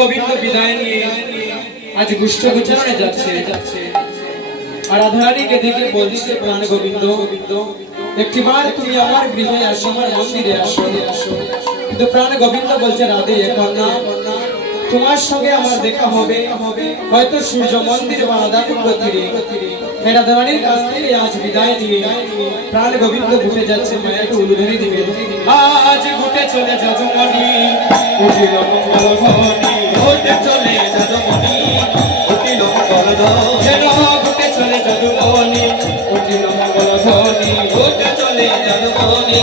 গোবিন্দ বিদায় নিয়ে আজ গুষ্ঠ গোচরণে যাচ্ছে। আর রাধারানীকে দেখে বলছে, প্রাণ গোবিন্দ একটিবার তুমি আমার গৃহে আসো, আমার মন্দিরে আসো। কিন্তু প্রাণ গোবিন্দ বলছে, রাধে এখন না, তোমার সঙ্গে আমার দেখা হবে হয়তো সূর্য মন্দির বা রাধাকুণ্ড তীরে। রাধারানীর কাছ থেকে আজ বিদায় নিয়ে প্রাণ গোবিন্দ ঘুটে যাচ্ছে, মায়াকে উলুধরি দিবে। আজ ঘুটে চলে যদুমণি, উঠিল মঙ্গল ধ্বনি, ঘুটে চলে যদুমণি, উঠিল মঙ্গল ধ্বনি, যেন ঘুটে চলে যদুমণি, উঠিল মঙ্গল ধ্বনি, ঘুটে চলে যদুমণি,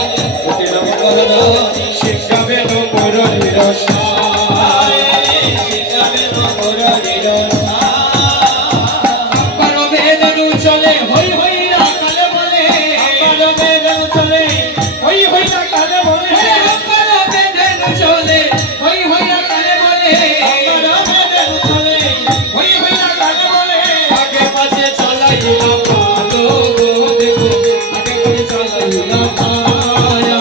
উঠিল মঙ্গল ধ্বনি। শিখাবে মুরলীর সায়, শিখাবে মুরলীর চলে হই হই কালে বলে, চলে হই হই কালে বলে, চলে হই হই কালে বলে, চলে হই হই কালে বলে। আগে পাশে চলাইলা ভালো গো, দেখো আগে পাশে চলাইলা মায়া,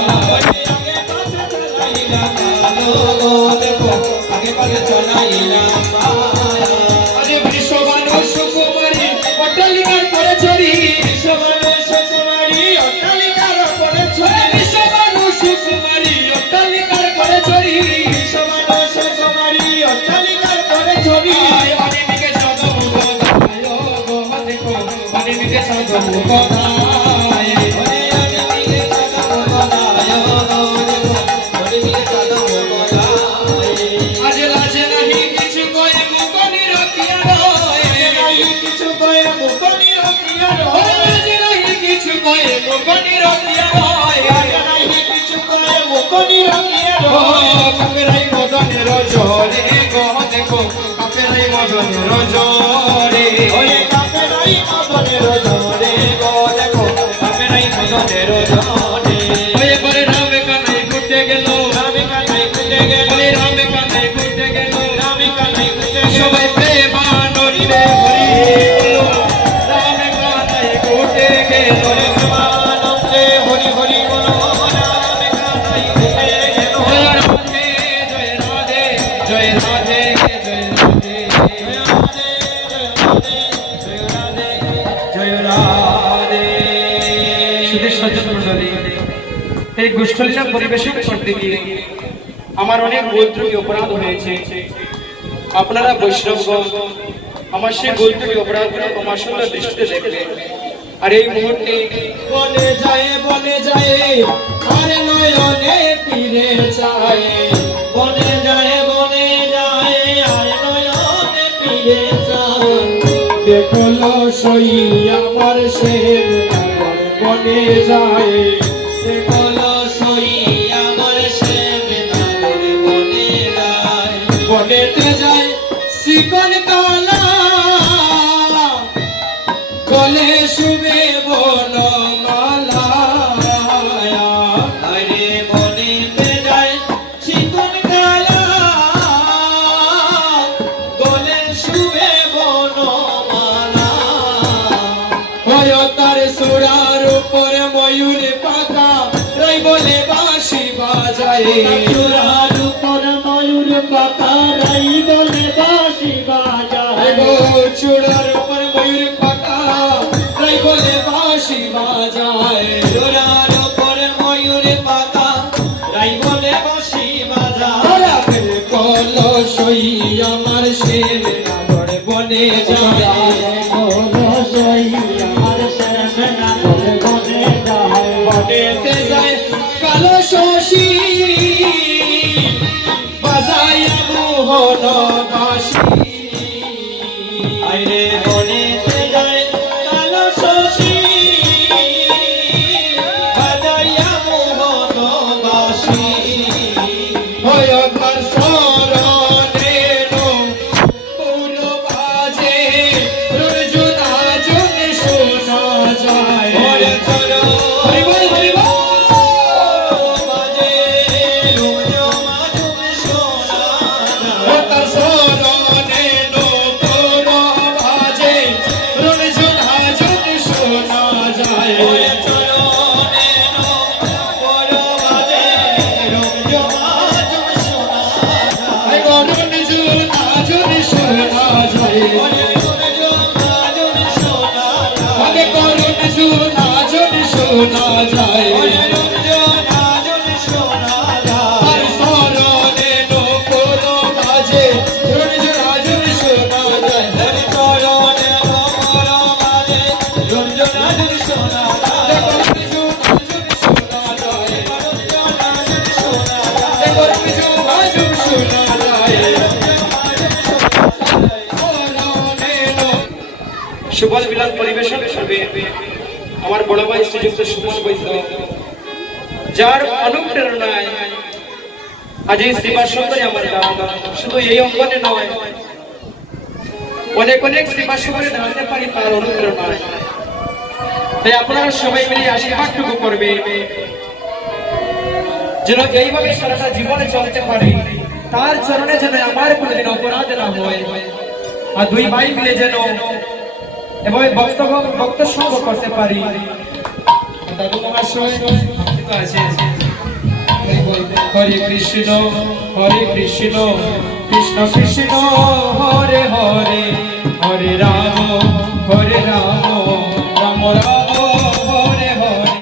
আগে পাশে চলাইলা ভালো গো, দেখো আগে পাশে চলাইলা মায়া। আরে বিশ্ববানু সুকুমারী অট্টালিকার করে চরি, বিশ্ববানু সুকুমারী অট্টালিকার করে চরি, বিশ্ববানু সুকুমারী অট্টালিকার করে চরি, বিশ্ববানু সুকুমারী অট্টালিকার করে চরি। অনিমিকে সদম গদায় গো, দেখো অনিমিকে সদম গদায়, অনিমিকে সদম গদায় গো, দেখো অনিমিকে সদম গদায়। আজ লাজে নাহি কিছু কয়ে মুকনি রকিয়া রয়, কিছু কয়ে মুকনি রকিয়া রয়, লাজে নাহি কিছু কয়ে মুকনি রকিয়া রয়, লাজে নাহি কিছু কয়ে মুকনি রকিয়া রয়। কাপেরাই মদনের জোরে গো, দেখো কাপেরাই মদনের জোরে, ওরে কাপেরাই মদনের জোরে গো, দেখো কাপেরাই মদনের জোরে। ওরে পরে রামে কানাই ঘুরতে গেল, রামে কানাই ঘুরতে গেল, রামে কানাই ঘুরতে গেল, রামে কানাই ঘুরতে গেল। সবাই প্রেমানন্দে হরি বলো, রামে কানাই ঘুরতে গেল, প্রেমানন্দে হরি হরি বলো, রামে কানাই ঘুরতে গেল। জয় রাধে জয় রাধে জয় রাধে জয় রাধে জয় রাধে জয় রাধে। সুধী সজ্জন মণ্ডলী, এই গোষ্ঠলীলা পরিবেশন করতে গিয়ে আমার অনেক ভুল ত্রুটি অপরাধ হয়েছে। আপনারা বৈষ্ণবগণ আমার সেই ভুল ত্রুটি অপরাধগুলো তোমার সুন্দর দৃষ্টিতে দেখবে। আর এই মুহূর্তে বনে যায় আর নয়নে ফিরে যায়, বনে যায় আর নয়নে ফিরে যায়। দেখলো সই আমার শের নাগর বনে যায়, দেখলো সই আমার শের নাগর বনে যায়। বনেতে যায় শিকল কালা, গলে শুবে বনমালা। আরে বনেতে যায় শিকল কালা, গলে শুবে বনমালা। হয় তার সুরার উপরে ময়ূর পাখা, রাই বলে বাঁশি বাজায়, সুরার উপরে ময়ূর পাখা, রাই বলে বাঁশি বাজায় গো। চূড়ার উপর ময়ূর পাখা, রাই বলে বাঁশি বাজায়, চূড়ার উপর ময়ূর পাখা, রাই বলে বাঁশি বাজায়। কলো সই আমার শের নাগর বনে যায়, কলো সই আমার শের নাগর বনে যায়। বনেতে যায় কালো শশী, বাজায় মোহন বাঁশি। আইরে বনেতে যায় কালো শশী, বাজায় মোহন বাঁশি। হয় তার স্মরণে গৌর বাজে, সুবল মিলন পরিবেশন করবে আমার বড় ভাই শ্রীযুক্ত সুমন বৈদ্য, যার অনুপ্রেরণায় আজ এই সেবা সুন্দরী আমার গান। শুধু এই অঙ্গনে নয়, অনেক অনেক সেবা সুন্দরী দাঁড়াতে পারি তার অনুপ্রেরণায়। তাই আপনারা সবাই মিলে আশীর্বাদটুকু করবে যেন এইভাবে সারাটা জীবনে চলতে পারি, তার চরণে যেন আমার কোনোদিন অপরাধ না হয়। আর দুই ভাই মিলে যেন এভাবে ভক্ত সঙ্গ করতে পারি। দাদু মহাশয় আছে, হরে কৃষ্ণ হরে কৃষ্ণ কৃষ্ণ কৃষ্ণ হরে হরে, হরে রাম